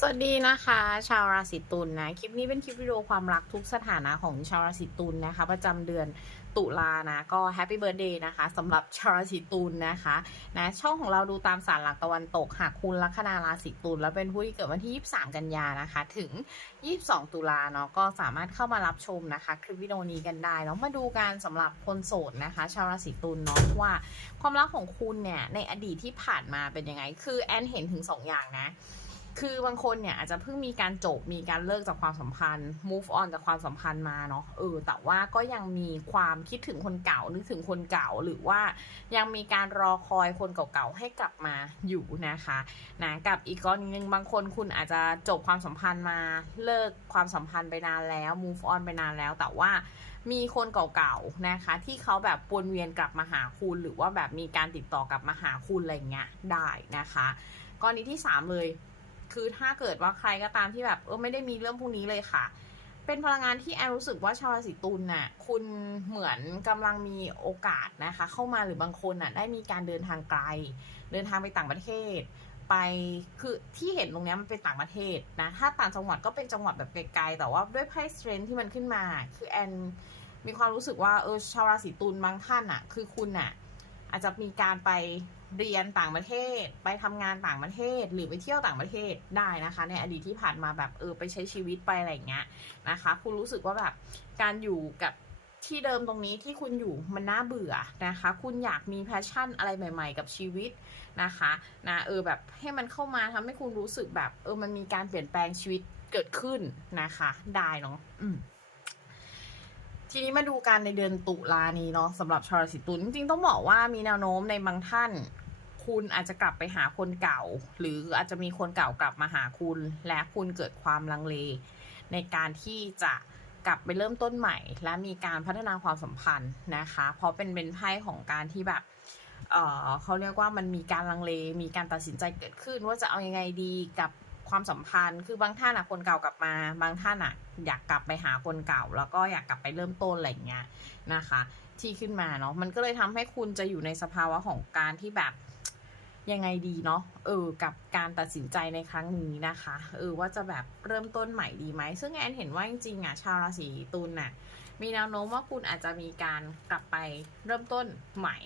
สวัสดีนะคะ ชาวราศีตุลนะคลิปนี้เป็นคลิปวิดีโอความรักทุกสถานะของชาวราศีตุลนะคะ ประจำเดือนตุลานะก็แฮปปี้เบิร์ดเดย์นะคะสำหรับชาวราศีตุลนะคะนะช่องของเราดูตามสารหลักตะวันตกหากคุณลัคนาราศีตุลแล้วเป็นผู้ที่เกิดวันที่ 23 กันยานะคะ ถึง 22 ตุลาเนาะก็สามารถเข้ามารับชมนะคะ คลิปวิดีโอนี้กันได้แล้วมาดูกันสำหรับคนโสดนะคะ ชาวราศีตุลเนาะว่าความรักของคุณเนี่ยในอดีตที่ผ่านมาเป็นยังไง คือแอนเห็นถึงสองอย่างนะ คือบางคนเนี่ยอาจจะเพิ่งมีการจบมีการเลิกจากความสัมพันธ์ move on จากความสัมพันธ์มาเนาะเออแต่ว่าก็ยังมีความคิดถึงคนเก่านึกถึงคนเก่าหรือว่ายังมีการรอคอยคนเก่าๆให้กลับมาอยู่นะคะนะกับอีกกรณีหนึ่งบางคนคุณอาจจะจบความสัมพันธ์มาเลิกความสัมพันธ์ไปนานแล้ว move on ไปนานแล้ว แต่ว่ามีคนเก่าๆนะคะ ที่เขาแบบวนเวียนกลับมาหาคุณหรือว่าแบบมีการติดต่อกลับมาหาคุณอะไรเงี้ยได้นะคะกรณีที่สามเลย คือถ้าเกิดว่าใครก็ตามที่แบบเออไม่ได้มีเรื่องพวกนี้เลยค่ะ เป็นพลังงานที่แอนรู้สึกว่าชาวราศีตุลน่ะคุณเหมือนกำลังมีโอกาสนะคะ เข้ามาหรือบางคนน่ะได้มีการเดินทางไกล เดินทางไปต่างประเทศ ไปคือที่เห็นตรงนี้มันเป็นต่างประเทศนะถ้าต่างจังหวัดก็เป็นจังหวัดแบบไกลๆแต่ว่าด้วยไพ่สเตรนที่มันขึ้นมา คือแอนมีความรู้สึกว่าเออชาวราศีตุลบางท่านอะ คือคุณอะ อาจจะมีการไป เรียนต่างประเทศ ไปทำงานต่างประเทศ หรือไปเที่ยวต่างประเทศได้นะคะ ในอดีตที่ผ่านมาแบบเออไปใช้ชีวิตไปอะไรอย่างเงี้ยนะคะ คุณรู้สึกว่าแบบการอยู่กับที่เดิมตรงนี้ที่คุณอยู่มันน่าเบื่อนะคะ คุณอยากมีแพชชั่นอะไรใหม่ ๆ กับชีวิตนะคะนะเออแบบให้มันเข้ามาทำให้คุณรู้สึกแบบ เออมันมีการเปลี่ยนแปลงชีวิตเกิดขึ้นนะคะ ได้เนาะอืม ทีนี้มาดูการในเดือนตุลานี้เนาะสำหรับชาวราศีตุลจริงๆต้องบอกว่ามีแนวโน้มในบางท่าน คุณอาจจะกลับไปหาคนเก่า หรืออาจจะมีคนเก่ากลับมาหาคุณ และคุณเกิดความลังเล ในการที่จะกลับไปเริ่มต้นใหม่ และมีการพัฒนาความสัมพันธ์นะคะ เพราะเป็นเป็นไพ่ของการที่แบบเออเขาเรียกว่ามันมีการลังเล มีการตัดสินใจเกิดขึ้นว่าจะเอายังไงดีกับ ความสัมพันธ์ คือบางท่านอะคนเก่ากลับมา บางท่านอะอยากกลับไปหาคนเก่า แล้วก็อยากกลับไปเริ่มต้นอะไรอย่างเงี้ยนะคะ ที่ขึ้นมาเนาะมันก็เลยทำให้คุณจะอยู่ในสภาวะของการที่แบบยังไงดีเนาะเออกับการตัดสินใจในครั้งนี้นะคะ เออว่าจะแบบเริ่มต้นใหม่ดีไหม ซึ่งแอนเห็นว่าจริงๆอะชาวราศีตุลน่ะมีแนวโน้มว่าคุณอาจจะมีการกลับไปเริ่มต้นใหม่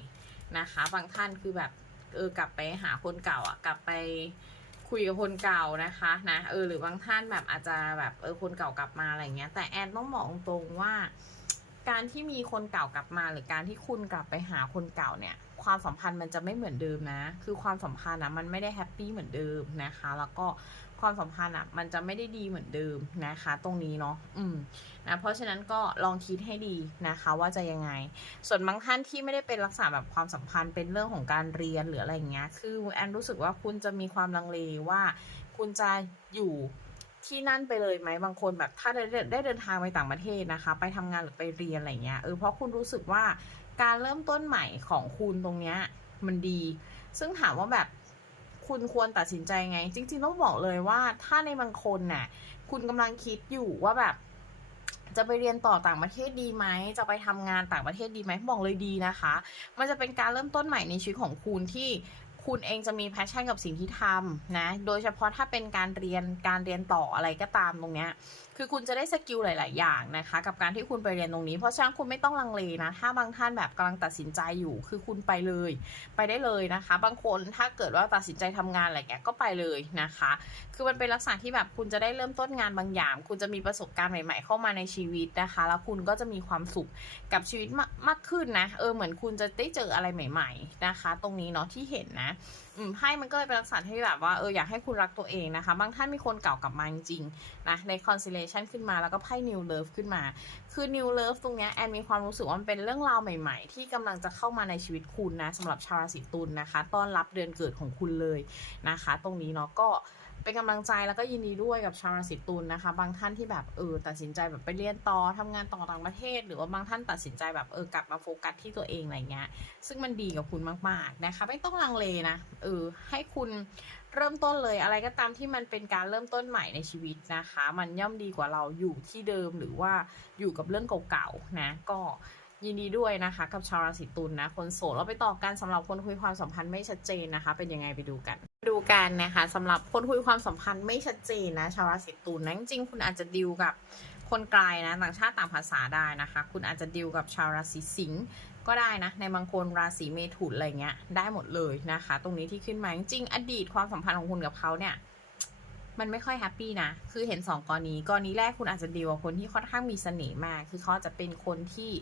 นะคะ บางท่านคือแบบเออกลับไปหาคนเก่าอะกลับไป คุยกับคนเก่านะคะนะเออหรือบางท่านแบบอาจจะแบบเออคนเก่ากลับมาอะไรเงี้ยแต่แอนต้องบอกตรงๆว่า การที่มีคนเก่ากลับมา หรือการที่คุณกลับไปหาคนเก่าเนี่ย ความสัมพันธ์มันจะไม่เหมือนเดิมนะ คือความสัมพันธ์นะมันไม่ได้แฮปปี้เหมือนเดิมนะคะ แล้วก็ความสัมพันธ์อะมันจะไม่ได้ดีเหมือนเดิมนะคะ ตรงนี้เนาะอืมนะเพราะฉะนั้นก็ลองคิดให้ดีนะคะ ว่าจะยังไง ส่วนบางท่านที่ไม่ได้เป็นลักษณะแบบความสัมพันธ์เป็นเรื่องของการเรียนหรืออะไรอย่างเงี้ยคือแอนรู้สึกว่าคุณจะมีความลังเลว่า คุณจะอยู่ ที่นั่นไปเลยไหมบางคนแบบถ้าได้ได้เดินทางไปต่างประเทศนะคะ ไปทำงานหรือไปเรียนอะไรเงี้ยเออเพราะคุณรู้สึกว่าการเริ่มต้นใหม่ของคุณตรงเนี้ยมันดี ซึ่งถามว่าแบบคุณควรตัดสินใจไง จริงๆต้องบอกเลยว่าถ้าในบางคนน่ะคุณกำลังคิดอยู่ว่าแบบ จะไปเรียนต่อต่างประเทศดีไหม จะไปทำงานต่างประเทศดีไหมบอกเลยดีนะคะ มันจะเป็นการเริ่มต้นใหม่ในชีวิตของคุณที่ คุณเองจะมีแพชชั่นกับสิ่งที่ทำนะ โดยเฉพาะถ้าเป็นการเรียนการเรียนต่ออะไรก็ตามตรงเนี้ย คือคุณจะได้สกิลหลาย ๆ อย่างนะคะ กับการที่คุณไปเรียนตรงนี้ เพราะฉะนั้นคุณไม่ต้องลังเลนะ ถ้าบางท่านแบบกำลังตัดสินใจอยู่ คือคุณไปเลย ไปได้เลยนะคะ บางคนถ้าเกิดว่าตัดสินใจทำงานอะไรเงี้ย ก็ไปเลยนะคะ คือมันเป็นลักษณะที่แบบคุณจะได้เริ่มต้นงานบางอย่าง คุณจะมีประสบการณ์ใหม่ ๆ เข้ามาในชีวิตนะคะ แล้วคุณก็จะมีความสุขกับชีวิตมากมากขึ้นนะ เออ เหมือนคุณจะได้เจออะไรใหม่ ๆ นะคะ ตรงนี้เนาะที่เห็นนะอืมไพ่มันก็เลยเป็นลักษณะที่แบบว่าเอออยากให้คุณรักตัวเองนะคะ บางท่านมีคนเก่ากลับมาจริงๆนะใน constellation ขึ้นมาแล้วก็ไพ่ new love ขึ้นมา คือ new love ตรงเนี้ยแอนมีความรู้สึกว่ามันเป็นเรื่องราวใหม่ ๆ ที่กำลังจะเข้ามาในชีวิตคุณนะสำหรับชาวราศีตุลนะคะ ต้อนรับเดือนเกิดของคุณเลยนะคะ ตรงนี้เนาะก็ เป็นกำลังใจแล้วก็ยินดีด้วยกับชาวราศีตุลนะคะ บางท่านที่แบบเออตัดสินใจแบบไปเรียนต่อทำงานต่อต่างประเทศ หรือว่าบางท่านตัดสินใจแบบเออกลับมาโฟกัสที่ตัวเองอะไรเงี้ย ซึ่งมันดีกับคุณมาก ๆนะคะ ไม่ต้องลังเลนะเออให้คุณเริ่มต้นเลยอะไรก็ตามที่มันเป็นการเริ่มต้นใหม่ในชีวิตนะคะ มันย่อมดีกว่าเราอยู่ที่เดิมหรือว่าอยู่กับเรื่องเก่าๆนะ ก็ยินดีด้วยนะคะ กับชาวราศีตุลนะคนโสดเราไปต่อกันสำหรับคนคุยความสัมพันธ์ไม่ชัดเจนนะคะ เป็นยังไงไปดูกัน ดูกันนะคะสำหรับคนคุยความสัมพันธ์ไม่ชัดเจนนะชาวราศีตุลนะจริงคุณอาจจะดิวกับคนไกลนะต่างชาติต่างภาษาได้นะคะ คุณอาจจะดิวกับชาวราศีสิงห์ก็ได้นะ ในบางคนราศีเมถุนอะไรเงี้ยได้หมดเลยนะคะ ตรงนี้ที่ขึ้นมาจริงอดีตความสัมพันธ์ของคุณกับเขาเนี่ยมันไม่ค่อยแฮปปี้นะ คือเห็นสองกรณีกรณีแรกคุณอาจจะดีลกับคนที่ค่อนข้างมีเสน่ห์มาก คือเขาจะเป็นคนที่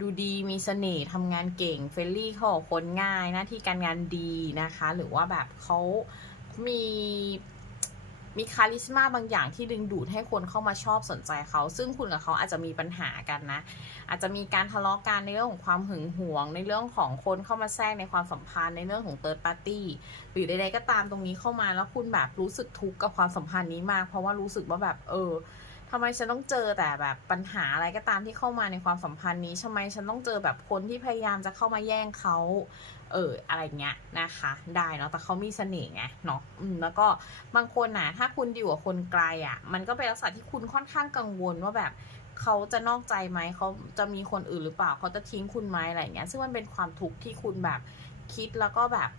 ดูดีมีเสน่ห์ทำงานเก่งเฟรนลี่เขาคนง่ายหน้าที่การงานดีนะคะ หรือว่าแบบเขามีมีคาลิสมาบางอย่างที่ดึงดูดให้คนเข้ามาชอบสนใจเขา ซึ่งคุณกับเขาอาจจะมีปัญหากันนะ อาจจะมีการทะเลาะกันในเรื่องของความหึงหวง ในเรื่องของคนเข้ามาแทรกในความสัมพันธ์ในเรื่องของเติร์ดปาร์ตี้หรือใดๆก็ตามตรงนี้เข้ามาแล้วคุณแบบรู้สึกทุกข์กับความสัมพันธ์นี้มาก เพราะว่ารู้สึกว่าแบบเออ ทำไมฉันต้องเจอแต่แบบปัญหาอะไรก็ตามที่เข้ามาในความสัมพันธ์นี้ทำไมฉันต้องเจอแบบคนที่พยายามจะเข้ามาแย่งเขาเอออะไรเงี้ยนะคะ ได้เนาะแต่เขามีเสน่ห์ไงเนาะอืมแล้วก็บางคนนะถ้าคุณอยู่กับคนไกลอะ่ะ มันก็เป็นลักษณะที่คุณค่อนข้างกังวลว่าแบบเขาจะนอกใจไหมเขาจะมีคนอื่นหรือเปล่าเขาจะทิ้งคุณไหมอะไรเงี้ย ซึ่งมันเป็นความทุกข์ที่คุณแบบคิดแล้วก็แบบ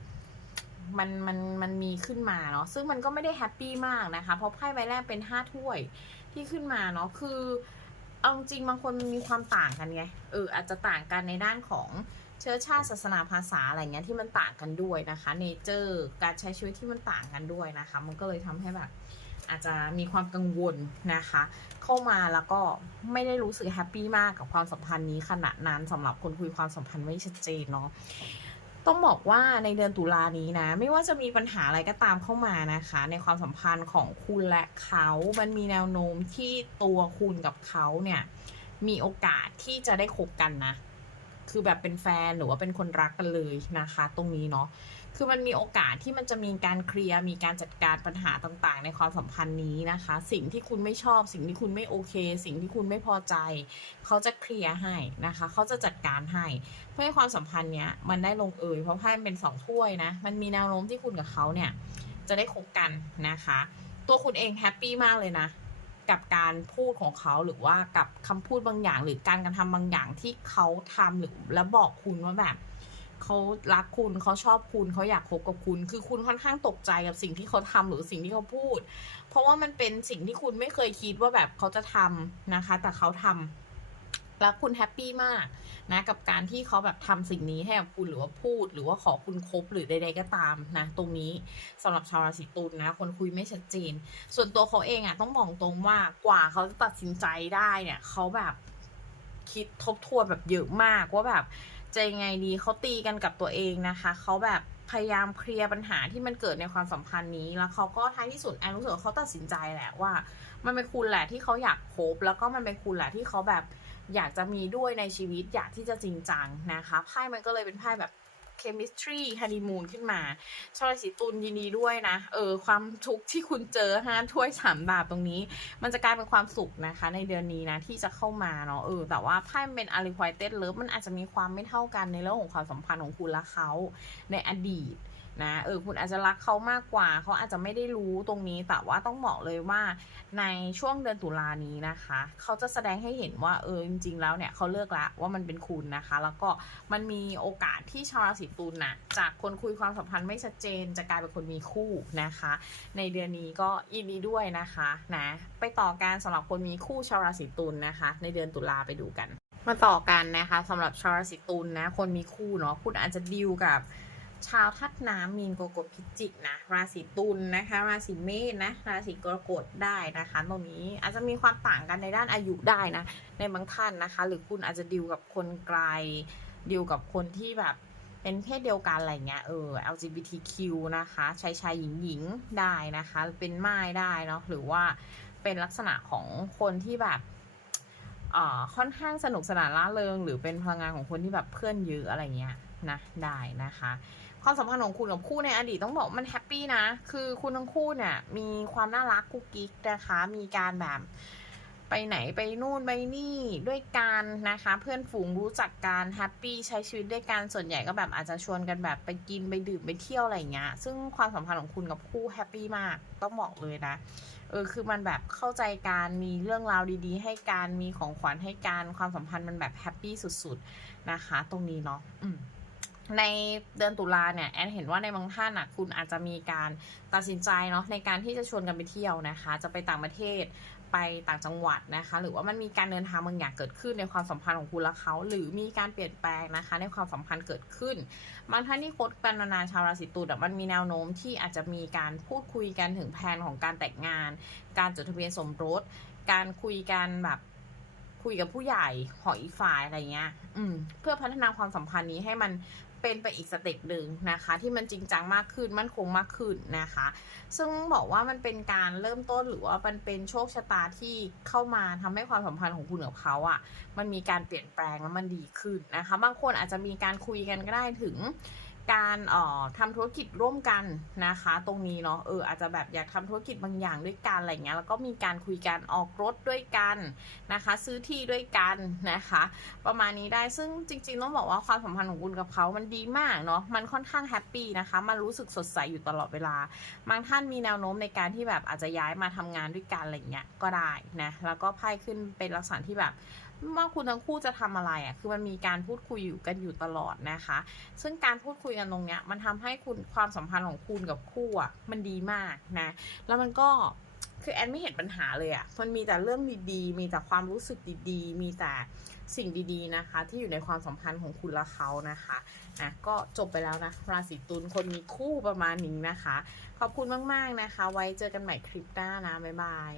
มันมันมันมีขึ้นมาเนาะซึ่งมันก็ไม่ได้แฮปปี้มากนะคะ เพราะไพ่ใบแรกเป็นห้าถ้วย ที่ขึ้นมาเนาะคือเอาจริงบางคนมันมีความต่างกันไงเอออาจจะต่างกันในด้านของเชื้อชาติศาสนาภาษาอะไรเงี้ยที่มันต่างกันด้วยนะคะเนเจอร์การใช้ชีวิตที่มันต่างกันด้วยนะคะ มันก็เลยทำให้แบบอาจจะมีความกังวลนะคะ เข้ามาแล้วก็ไม่ได้รู้สึกแฮปปี้มากกับความสัมพันธ์นี้ขนาดนั้นสำหรับคนคุยความสัมพันธ์ไม่ชัดเจนเนาะ ต้องบอกว่าในเดือนตุลานี้นะ ไม่ว่าจะมีปัญหาอะไรก็ตามเข้ามานะคะ ในความสัมพันธ์ของคุณและเขา มันมีแนวโน้มที่ตัวคุณกับเขาเนี่ย มีโอกาสที่จะได้คบกันนะ คือแบบเป็นแฟนหรือว่าเป็นคนรักกันเลยนะคะ ตรงนี้เนาะคือมันมีโอกาสที่มันจะมีการเคลียร์มีการจัดการปัญหาต่างๆ ในความสัมพันธ์นี้นะคะ สิ่งที่คุณไม่ชอบ สิ่งที่คุณไม่โอเค สิ่งที่คุณไม่พอใจ เขาจะเคลียร์ให้นะคะ เขาจะจัดการให้เพื่อให้ความสัมพันธ์เนี้ยมันได้ลงเอยเพราะไพ่มันเป็นสองถ้วยนะมันมีแนวโน้มที่คุณกับเขาเนี่ยจะได้คบกันนะคะ ตัวคุณเองแฮปปี้มากเลยนะ กับการพูดของเขาหรือว่ากับคำพูดบางอย่าง หรือการกระทำบางอย่างที่เขาทำหรือแล้วบอกคุณว่าแบบเขารักคุณเขาชอบคุณเขาอยากคบกับคุณ คือคุณค่อนข้างตกใจกับสิ่งที่เขาทำหรือสิ่งที่เขาพูด เพราะว่ามันเป็นสิ่งที่คุณไม่เคยคิดว่าแบบเขาจะทำนะคะ แต่เขาทำ แล้วคุณแฮปปี้มากนะกับการที่เขาแบบทำสิ่งนี้ให้กับคุณหรือว่าพูด หรือว่าขอคุณคบหรือใด ๆก็ตามนะตรงนี้สำหรับชาวราศีตุลนะคนคุยไม่ชัดเจน ส่วนตัวเขาเองอะต้องบอกตรงว่ากว่าเขาจะตัดสินใจได้เนี่ยเขาแบบคิดทบทวนแบบเยอะมากว่าแบบจะยังไงดีเขาตีกันกับตัวเองนะคะเขาแบบพยายามเคลียร์ปัญหาที่มันเกิดในความสัมพันธ์นี้ แล้วเขาก็ท้ายที่สุดแอนรู้สึกว่าเขาตัดสินใจแหละว่า มันเป็นคุณแหละที่เขาอยากคบแล้วก็มันเป็นคุณแหละที่เขาแบบ อยากจะมีด้วยในชีวิตอยากที่จะจริงจังนะคะไพ่มันก็เลยเป็นไพ่แบบ chemistry honeymoon ขึ้นมาชาวราศีตุลยินดีด้วยนะ เออ ความทุกข์ที่คุณเจอฮะถ้วยสามดาบตรงนี้ มันจะกลายเป็นความสุขนะคะ ในเดือนนี้นะ ที่จะเข้ามาเนาะเออ แต่ว่าไพ่เป็น unrequited love มันอาจจะมีความไม่เท่ากันในเรื่องของความสัมพันธ์ของคุณและเขาในอดีต นะเออคุณอาจจะรักเขามากกว่าเขาอาจจะไม่ได้รู้ตรงนี้แต่ว่าต้องบอกเลยว่าในช่วงเดือนตุลานี้นะคะ เขาจะแสดงให้เห็นว่าเออจริงๆแล้วเนี่ยเขาเลือกละว่ามันเป็นคุณนะคะ แล้วก็มันมีโอกาสที่ชาวราศีตุลน่ะจากคนคุยความสัมพันธ์ไม่ชัดเจน จะกลายเป็นคนมีคู่นะคะ ในเดือนนี้ก็ยินดีด้วยนะคะนะไปต่อการสำหรับคนมีคู่ชาวราศีตุลนะคะ ในเดือนตุลาไปดูกัน มาต่อกันนะคะสำหรับชาวราศีตุลนะคนมีคู่เนาะคุณอาจจะดิวกับ ชาวทัดน้ำมีนกรกฎพิจิกนะราศีตุลนะคะ ราศีเมษนะราศีกรกฎได้นะคะ ตรงนี้อาจจะมีความต่างกันในด้านอายุได้นะ ในบางท่านนะคะ หรือคุณอาจจะดิวกับคนไกลดิวกับคนที่แบบเป็นเพศเดียวกันอะไรเงี้ยเออ LGBTQ นะคะชายชายหญิงหญิงได้นะคะ เป็นไม้ได้เนาะหรือว่าเป็นลักษณะของคนที่แบบ อ่อค่อนข้างสนุกสนานล่าเริง หรือเป็นพลังงานของคนที่แบบเพื่อนเยอะอะไรเงี้ยนะได้นะคะ ความสัมพันธ์ของคุณกับคู่ในอดีตต้องบอกมันแฮปปี้นะ คือคุณทั้งคู่เนี่ยมีความน่ารักกุ๊กกิ๊กนะคะ มีการแบบ ไปไหนไปนู่นไปนี่ด้วยกันนะคะ เพื่อนฝูงรู้จักการแฮปปี้ใช้ชีวิตด้วยกันส่วนใหญ่ก็แบบอาจจะชวนกันแบบไปกินไปดื่มไปเที่ยวอะไรเงี้ยซึ่งความสัมพันธ์ของคุณกับคู่แฮปปี้มากต้องบอกเลยนะเออคือมันแบบเข้าใจการมีเรื่องราวดีๆ ให้การมีของขวัญให้การความสัมพันธ์มันแบบแฮปปี้สุดๆนะคะ ตรงนี้เนาะอืมในเดือนตุลาเนี่ยแอนเห็นว่าในบางท่านอะคุณอาจจะมีการตัดสินใจเนาะในการที่จะชวนกันไปเที่ยวนะคะ จะไปต่างประเทศ ไปต่างจังหวัดนะคะ หรือว่ามันมีการเดินทางบางอย่างเกิดขึ้นในความสัมพันธ์ของคุณและเขา หรือมีการเปลี่ยนแปลงนะคะ ในความสัมพันธ์เกิดขึ้น บางท่านที่คบกันนานๆชาวราศีตุลอะมันมีแนวโน้มที่อาจจะมีการพูดคุยกันถึงแผนของการแต่งงาน การจดทะเบียนสมรส การคุยกันแบบคุยกับผู้ใหญ่ขออีกฝ่ายอะไรเงี้ย อืม เพื่อพัฒนาความสัมพันธ์นี้ให้มัน เป็นไปอีกสเต็ปหนึ่งนะคะ ที่มันจริงจังมากขึ้นมั่นคงมากขึ้นนะคะ ซึ่งบอกว่ามันเป็นการเริ่มต้นหรือว่ามันเป็นโชคชะตาที่เข้ามาทำให้ความสัมพันธ์ของคุณกับเขาอะ่ะมันมีการเปลี่ยนแปลงแล้วมันดีขึ้นนะคะ บางคนอาจจะมีการคุยกันก็ได้ถึง การเอ่อทำธุรกิจร่วมกันนะคะ ตรงนี้เนาะเอออาจจะแบบอยากทำธุรกิจบางอย่างด้วยกันอะไรเงี้ยแล้วก็มีการคุยกันออกรถด้วยกันนะคะ ซื้อที่ด้วยกันนะคะ ประมาณนี้ได้ซึ่งจริง ๆ ต้องบอกว่าความสัมพันธ์ของคุณกับเขามันดีมากเนาะมันค่อนข้างแฮปปี้นะคะมันรู้สึกสดใสอยู่ตลอดเวลาบางท่านมีแนวโน้มในการที่แบบอาจจะย้ายมาทำงานด้วยกันอะไรเงี้ยก็ได้นะแล้วก็ไพ่ขึ้นเป็นลักษณะที่แบบ ว่าคุณทั้งคู่จะทำอะไรอะ่ะ คือมันมีการพูดคุยอยู่กันอยู่ตลอดนะคะ ซึ่งการพูดคุยกันตรงเนี้ย มันทำให้คุณความสัมพันธ์ของคุณกับคู่อะมันดีมากนะ แล้วมันก็คือแอนไม่เห็นปัญหาเลยอะ่ะ มันมีแต่เรื่องดีๆ มีแต่ความรู้สึกดีๆ มีแต่สิ่งดีๆนะคะ ที่อยู่ในความสัมพันธ์ของคุณและเขานะคะนะก็จบไปแล้วนะ ราศีตุลคนมีคู่ประมาณนี้นะคะ ขอบคุณมากๆนะคะ ไว้เจอกันใหม่คลิปหน้านะ บ๊ายบาย